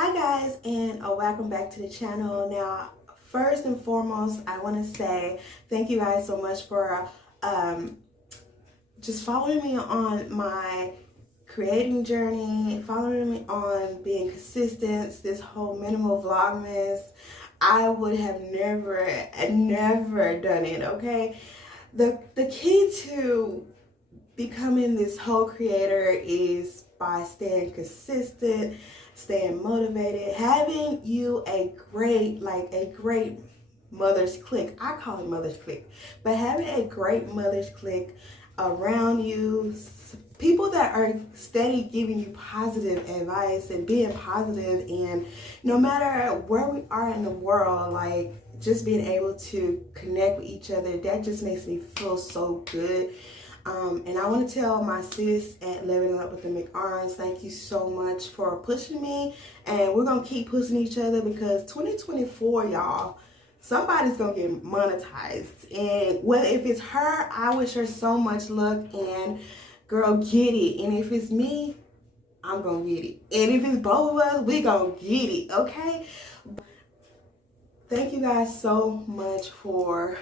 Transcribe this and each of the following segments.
Hi guys, and welcome back to the channel. Now, first and foremost, I want to say thank you guys so much for just following me on my creating journey, following me on being consistent, this whole minimal Vlogmas. I would have never done it, okay? The key to becoming this whole creator is by staying consistent, staying motivated, having you a great mother's clique. I call it mother's clique, but having a great mother's clique around you, people that are steady giving you positive advice and being positive, and no matter where we are in the world, like just being able to connect with each other, that just makes me feel so good. And I want to tell my sis at Leveling Up with the McArons, thank you so much for pushing me. And we're going to keep pushing each other because 2024, y'all, somebody's going to get monetized. And whether if it's her, I wish her so much luck. And girl, get it. And if it's me, I'm going to get it. And if it's both of us, we going to get it, okay? Thank you guys so much for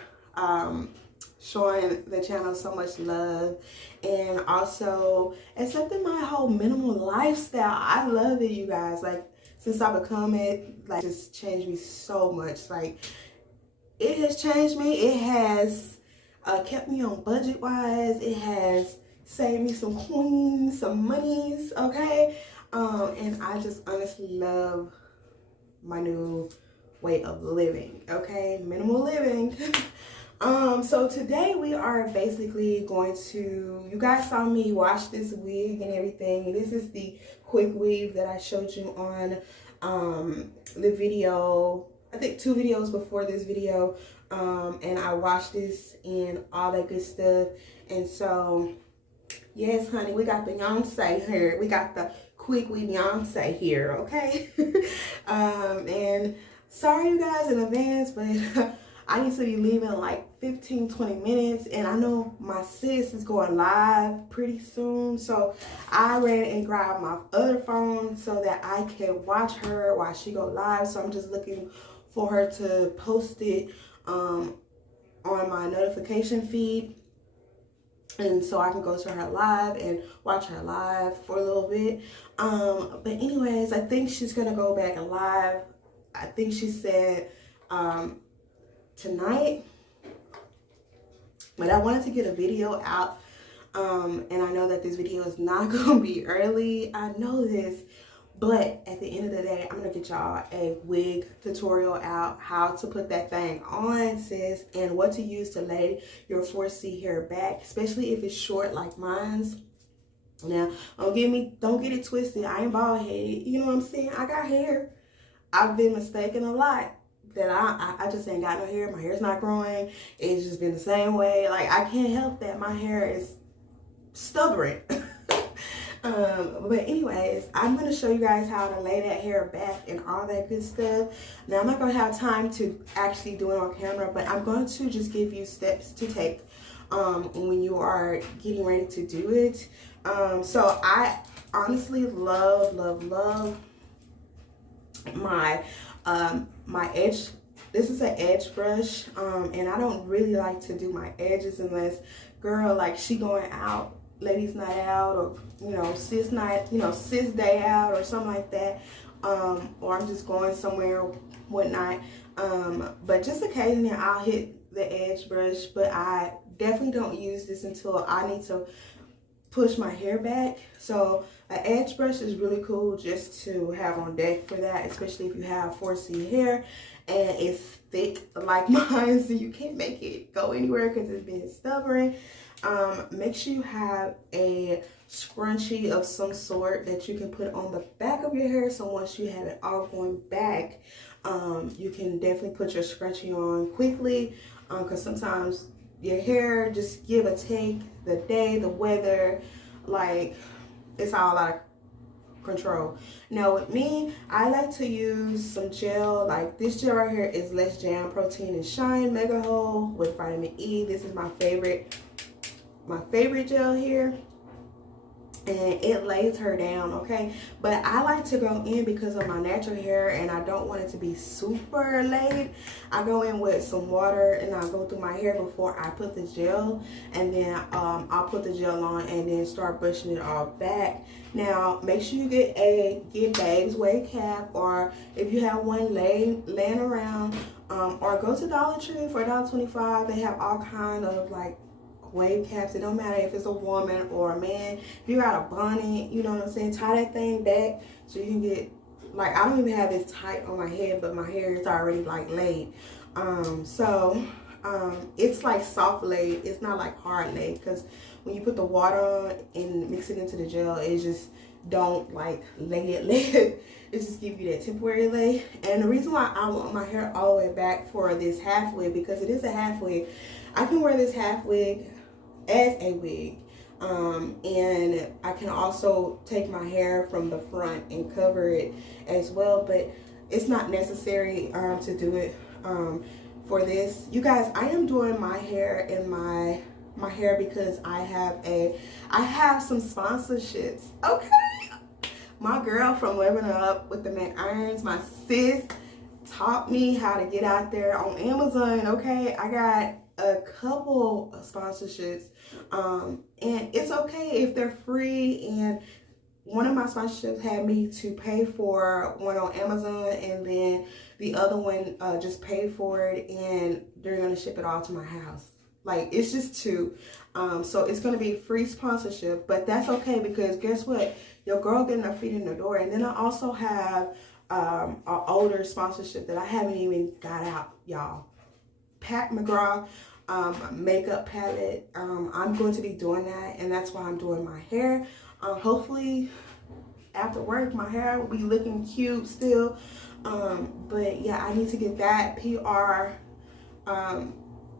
showing the channel so much love and also accepting my whole minimal lifestyle. I love it, you guys. Like, since I become it, like, just changed me so much. Like, it has changed me. It has kept me on budget wise. It has saved me some coins, some monies, okay? And I just honestly love my new way of living, okay? Minimal living. So today we are basically going to, you guys saw me wash this wig and everything. This is the quick weave that I showed you on the video, I think 2 videos before this video. And I washed this and all that good stuff. And so, yes, honey, we got Beyonce here. We got the quick weave Beyonce here, okay? And sorry you guys in advance, but I need to be leaving in like 15-20 minutes, and I know my sis is going live pretty soon, so I ran and grabbed my other phone so that I can watch her while she go live. So I'm just looking for her to post it on my notification feed, and so I can go to her live and watch her live for a little bit. But anyways, I think she's gonna go back live. I think she said tonight, but I wanted to get a video out, and I know that this video is not gonna be early, I know this, but at the end of the day, I'm gonna get y'all a wig tutorial out, how to put that thing on, sis, and what to use to lay your 4C hair back, especially if it's short like mine's. Now, don't get it twisted, I ain't bald headed, you know what I'm saying? I got hair. I've been mistaken a lot that I just ain't got no hair. My hair's not growing. It's just been the same way. Like, I can't help that. My hair is stubborn. But anyways, I'm going to show you guys how to lay that hair back and all that good stuff. Now, I'm not going to have time to actually do it on camera, but I'm going to just give you steps to take when you are getting ready to do it. So I honestly love my my edge. This is an edge brush, and I don't really like to do my edges unless, girl, like she going out, ladies night out, or sis night, sis day out or something like that, or I'm just going somewhere whatnot. But just occasionally I'll hit the edge brush, but I definitely don't use this until I need to push my hair back. So an edge brush is really cool just to have on deck for that, especially if you have 4C hair and it's thick like mine, so you can't make it go anywhere because it's being stubborn. Make sure you have a scrunchie of some sort that you can put on the back of your hair, so once you have it all going back, you can definitely put your scrunchie on quickly, because sometimes your hair just give or take, the day, the weather, like it's all out of control. Now with me, I like to use some gel. Like this gel right here is Less Jam Protein and Shine Mega Hole with vitamin E. This is my favorite gel here. and it lays her down, okay? But I like to go in because of my natural hair and I don't want it to be super laid. I go in with some water and I go through my hair before I put the gel, and then I'll put the gel on and then start brushing it all back. Now make sure you get Babe's wave cap, or if you have one laying around, or go to Dollar Tree for $1.25. They have all kind of like wave caps. It don't matter if it's a woman or a man. If you got a bonnet, you know what I'm saying, tie that thing back so you can get, like, I don't even have this tight on my head, but my hair is already like laid. It's like soft laid. It's not like hard laid, because when you put the water on and mix it into the gel, it just don't like lay it. It just give you that temporary lay. And the reason why I want my hair all the way back for this half wig, because it is a half wig. I can wear this half wig as a wig, and I can also take my hair from the front and cover it as well, but it's not necessary to do it for this. You guys, I am doing my hair and my hair because I have some sponsorships, okay? My girl from Living Up with the Mac Irons, my sis, taught me how to get out there on Amazon, okay? I got a couple of sponsorships, and it's okay if they're free. And one of my sponsorships had me to pay for one on Amazon, and then the other one just paid for it, and they're gonna ship it all to my house. Like, it's just two. So it's gonna be free sponsorship, but that's okay, because guess what? Your girl getting her feet in the door. And then I also have an older sponsorship that I haven't even got out, y'all. Pat McGraw makeup palette. I'm going to be doing that, and that's why I'm doing my hair. Hopefully after work my hair will be looking cute still, but yeah, I need to get that PR,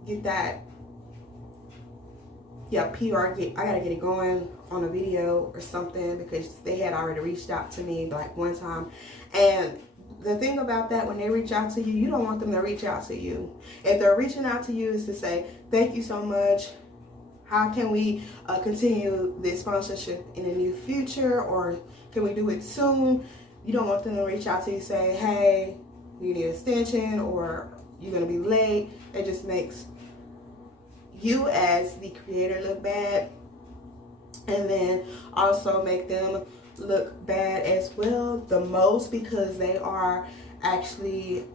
get that, yeah, PR, I gotta get it going on a video or something, because they had already reached out to me like one time. And the thing about that, when they reach out to you, you don't want them to reach out to you. If they're reaching out to you, is to say, thank you so much. How can we continue this sponsorship in the near future, or can we do it soon? You don't want them to reach out to you, say, hey, you need an extension, or you're going to be late. It just makes you as the creator look bad, and then also make them look bad as well, the most, because they are actually,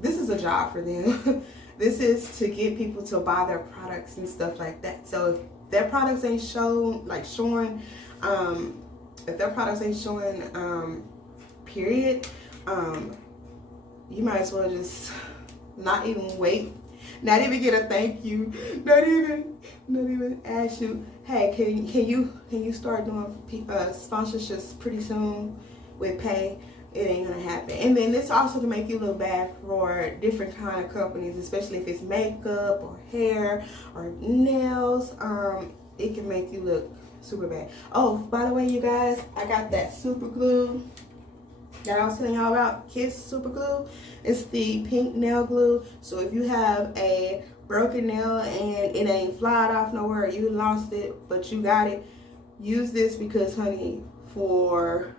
this is a job for them. This is to get people to buy their products and stuff like that. So if their products ain't showing, period, you might as well just not even wait, not even get a thank you, not even ask you, hey, can you start doing sponsorships pretty soon with pay? It ain't gonna happen. And then this also can make you look bad for different kind of companies, especially if it's makeup or hair or nails. It can make you look super bad. Oh, by the way, you guys, I got that super glue that I was telling y'all about, Kiss super glue. It's the pink nail glue. So if you have a broken nail and it ain't flied off nowhere, you lost it, but you got it, use this, because honey, for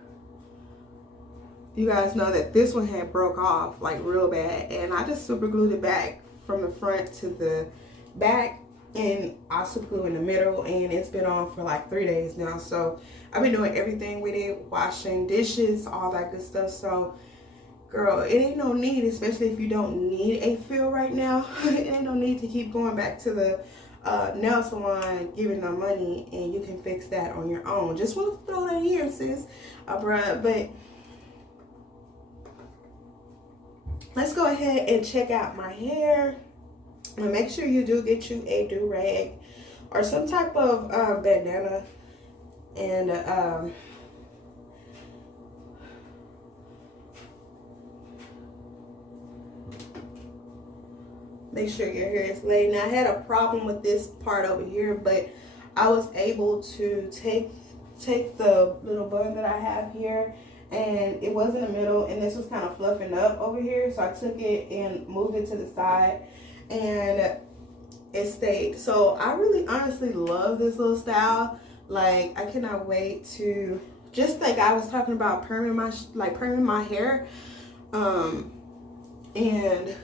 you guys know that this one had broke off like real bad, and I just super glued it back from the front to the back, and I super glue in the middle, and it's been on for like 3 days now. So I've been doing everything with it, washing dishes, all that good stuff. So girl, it ain't no need, especially if you don't need a fill right now, it ain't no need to keep going back to the nail salon giving them money, and you can fix that on your own. Just want to throw that here, sis, bruh. But let's go ahead and check out my hair. And make sure you do get you a do-rag or some type of bandana, and make sure your hair is laid. Now, I had a problem with this part over here, but I was able to take the little bun that I have here, and it was in the middle, and this was kind of fluffing up over here, so I took it and moved it to the side, and it stayed. So I really honestly love this little style. Like, I cannot wait to, just like I was talking about perming my hair. And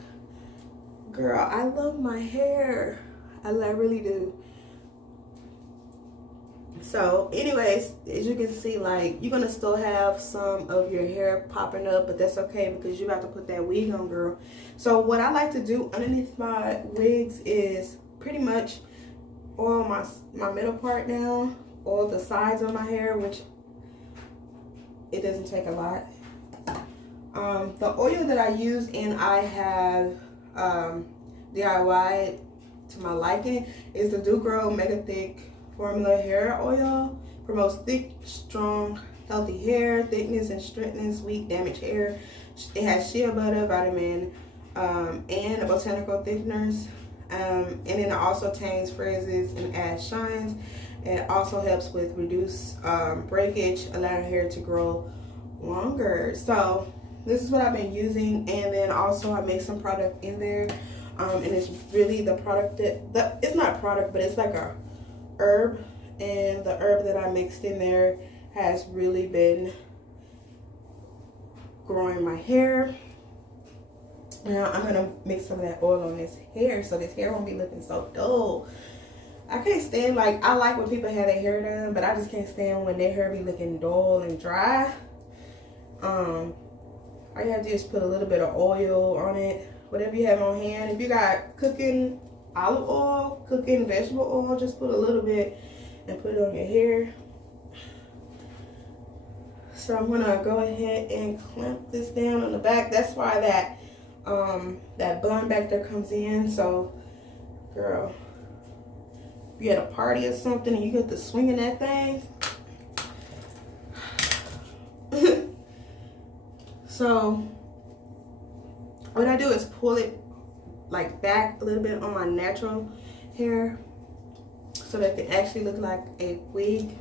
girl, I love my hair. I really do. So anyways, as you can see, like, you're gonna still have some of your hair popping up, but that's okay because you have to put that wig on, girl. So what I like to do underneath my wigs is pretty much oil my middle part now, oil the sides of my hair, which it doesn't take a lot. The oil that I use, and I have DIY to my liking, is the Do Grow Mega Thick Formula Hair Oil. Promotes thick, strong, healthy hair, thickness and strengthens weak, damaged hair. It has shea butter, vitamin, and botanical thickeners. And then it also tames frizzes and adds shines. It also helps with reduce breakage, allowing hair to grow longer. So this is what I've been using, and then also I mix some product in there, and it's really the product that it's not a product, but it's like a herb, and the herb that I mixed in there has really been growing my hair. Now I'm gonna mix some of that oil on this hair so this hair won't be looking so dull. I can't stand, like, I like when people have their hair done, but I just can't stand when their hair be looking dull and dry. All you have to do is put a little bit of oil on it, whatever you have on hand. If you got cooking olive oil, cooking vegetable oil, just put a little bit and put it on your hair. So I'm gonna go ahead and clamp this down on the back. That's why that bun back there comes in. So, girl, if you at a party or something and you get to swinging that thing. So what I do is pull it like back a little bit on my natural hair so that it can actually look like a wig.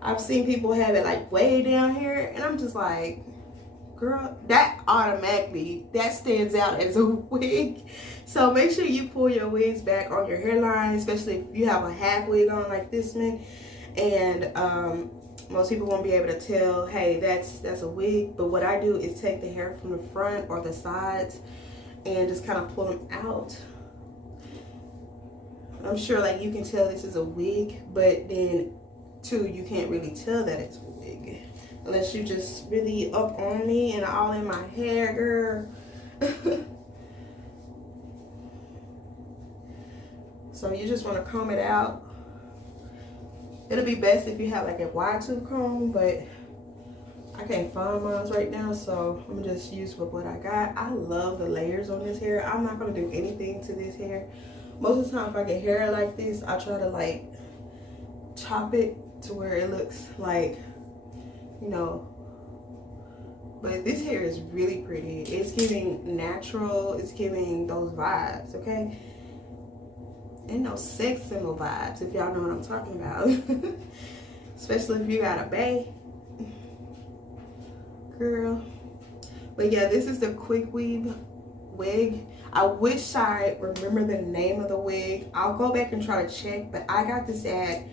I've seen people have it like way down here, and I'm just like, girl, that automatically, that stands out as a wig. So make sure you pull your wigs back on your hairline, especially if you have a half wig on like this one. And most people won't be able to tell, hey, that's a wig. But what I do is take the hair from the front or the sides and just kind of pull them out. I'm sure, like, you can tell this is a wig, but then too, you can't really tell that it's a wig unless you just really up on me and all in my hair, girl. So you just want to comb it out. It'll be best if you have like a wide tooth comb, but I can't find mine right now, so I'm gonna just use what I got. I love the layers on this hair. I'm not gonna do anything to this hair. Most of the time, if I get hair like this, I try to like chop it to where it looks like, you know. But this hair is really pretty. It's giving natural. It's giving those vibes, okay? Ain't no sex symbol vibes, if y'all know what I'm talking about. Especially if you got a bae, girl. But yeah, this is the quick weave wig. I wish I remember the name of the wig. I'll go back and try to check, but I got this at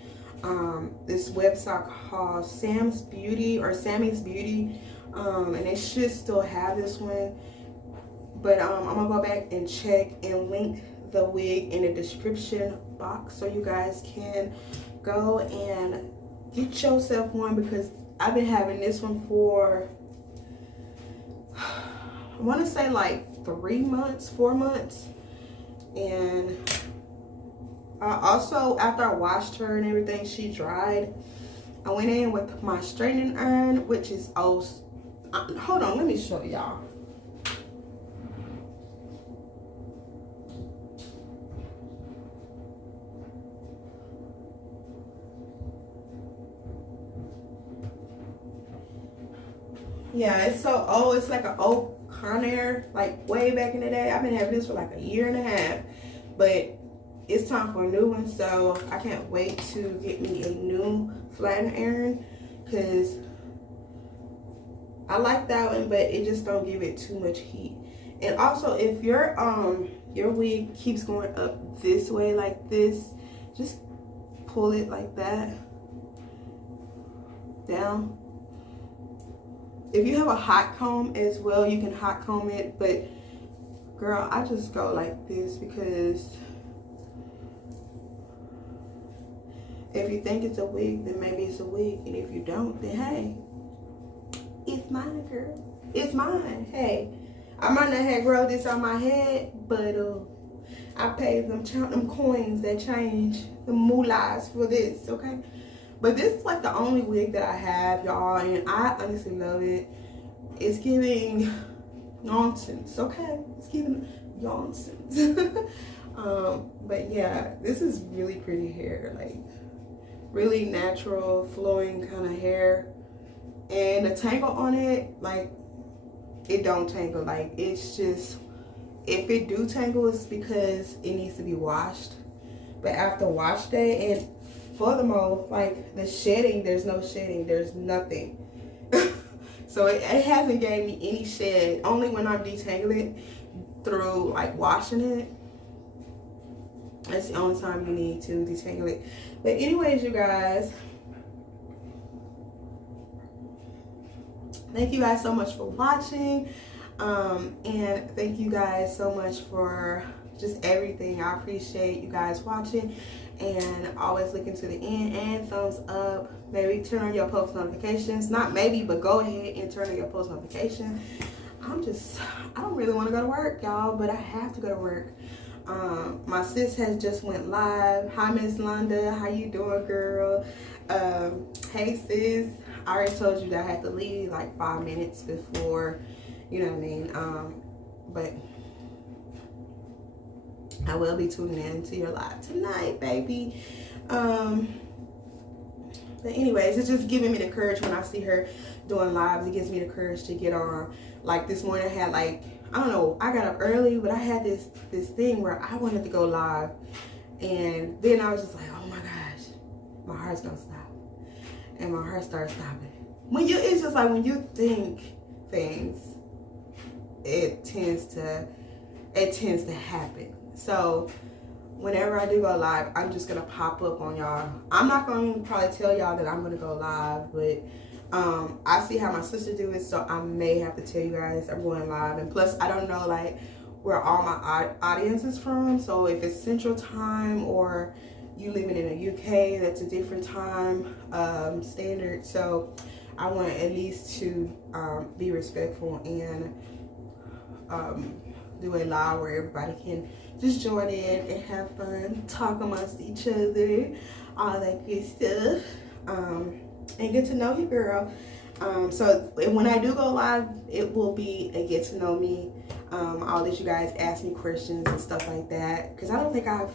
this website called Sammy's Beauty, and they should still have this one. But I'm gonna go back and check and link the wig in the description box so you guys can go and get yourself one, because I've been having this one for, I want to say like 3 months, 4 months. And also, after I washed her and everything, she dried. I went in with my straightening iron, which is hold on, let me show y'all. Yeah, it's so old. It's like an old Conair, like way back in the day. I've been having this for like 1.5 years, but it's time for a new one. So I can't wait to get me a new flat iron, because I like that one, but it just don't give it too much heat. And also, if your wig keeps going up this way like this, just pull it like that. down. If you have a hot comb as well, you can hot comb it, but girl, I just go like this because if you think it's a wig, then maybe it's a wig, and if you don't, then hey, it's mine, girl. It's mine. Hey, I might not have grown this on my head, but I paid them coins that change the moolahs for this, okay? But this is like the only wig that I have, y'all, and I honestly love it. It's giving nonsense, okay? It's giving nonsense. But yeah, this is really pretty hair, like really natural, flowing kind of hair. And the tangle on it, like, it don't tangle. Like, it's just, if it do tangle, it's because it needs to be washed. But after wash day, and furthermore, like the shedding, there's no shedding, there's nothing. So it hasn't gave me any shed. Only when I'm detangling it through like washing it. That's the only time you need to detangle it. But anyways, you guys, thank you guys so much for watching. And thank you guys so much for just everything. I appreciate you guys watching, and always looking to the end, and thumbs up. Maybe turn on your post notifications. Not maybe, but go ahead and turn on your post notifications. I don't really want to go to work, y'all, but I have to go to work. My sis has just went live. Hi, Miss Londa. How you doing, girl? Hey, sis. I already told you that I had to leave like 5 minutes before, you know what I mean? But I will be tuning in to your live tonight, baby. But anyways, it's just giving me the courage when I see her doing lives. It gives me the courage to get on. Like this morning, I had like, I don't know, I got up early, but I had this thing where I wanted to go live. And then I was just like, oh my gosh, my heart's gonna stop. And my heart started stopping. It's just like when you think things, it tends to happen. So whenever I do go live, I'm just gonna pop up on y'all. I'm not gonna probably tell y'all that I'm gonna go live, but I see how my sister do it, so I may have to tell you guys I'm going live. And plus, I don't know like where all my audience is from. So if it's Central Time or you living in the UK, that's a different time standard. So I want at least to be respectful and do a live where everybody can just join in and have fun, talk amongst each other, all that good stuff, and get to know you, girl. So when I do go live, it will be a get to know me. I'll let you guys ask me questions and stuff like that, because I don't think I've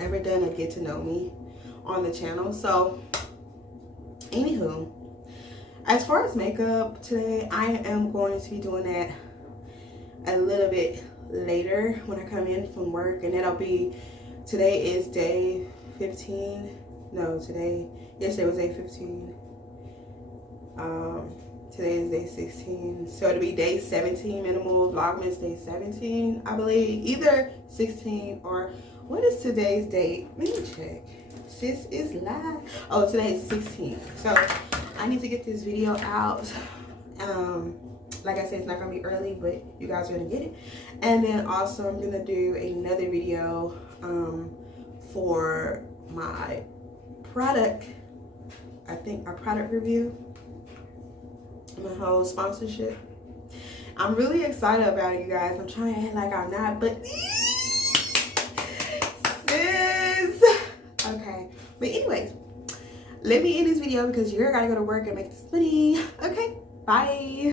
ever done a get to know me on the channel. So anywho, as far as makeup today, I am going to be doing that a little bit later when I come in from work, and that'll be, today is day 15. No, yesterday was day 15. Today is day 16, so it'll be day 17 minimal Vlogmas, day 17, I believe, either 16 or what is today's date? Let me check. Sis is live. Oh, today is 16. So I need to get this video out. Like I said, it's not gonna be early, but you guys are gonna get it. And then also I'm gonna do another video for my product, I think our product review, my whole sponsorship. I'm really excited about it, you guys. I'm trying to act like I'm not, but sis. Okay, but anyways, let me end this video because you're gotta go to work and make this money. Okay, bye.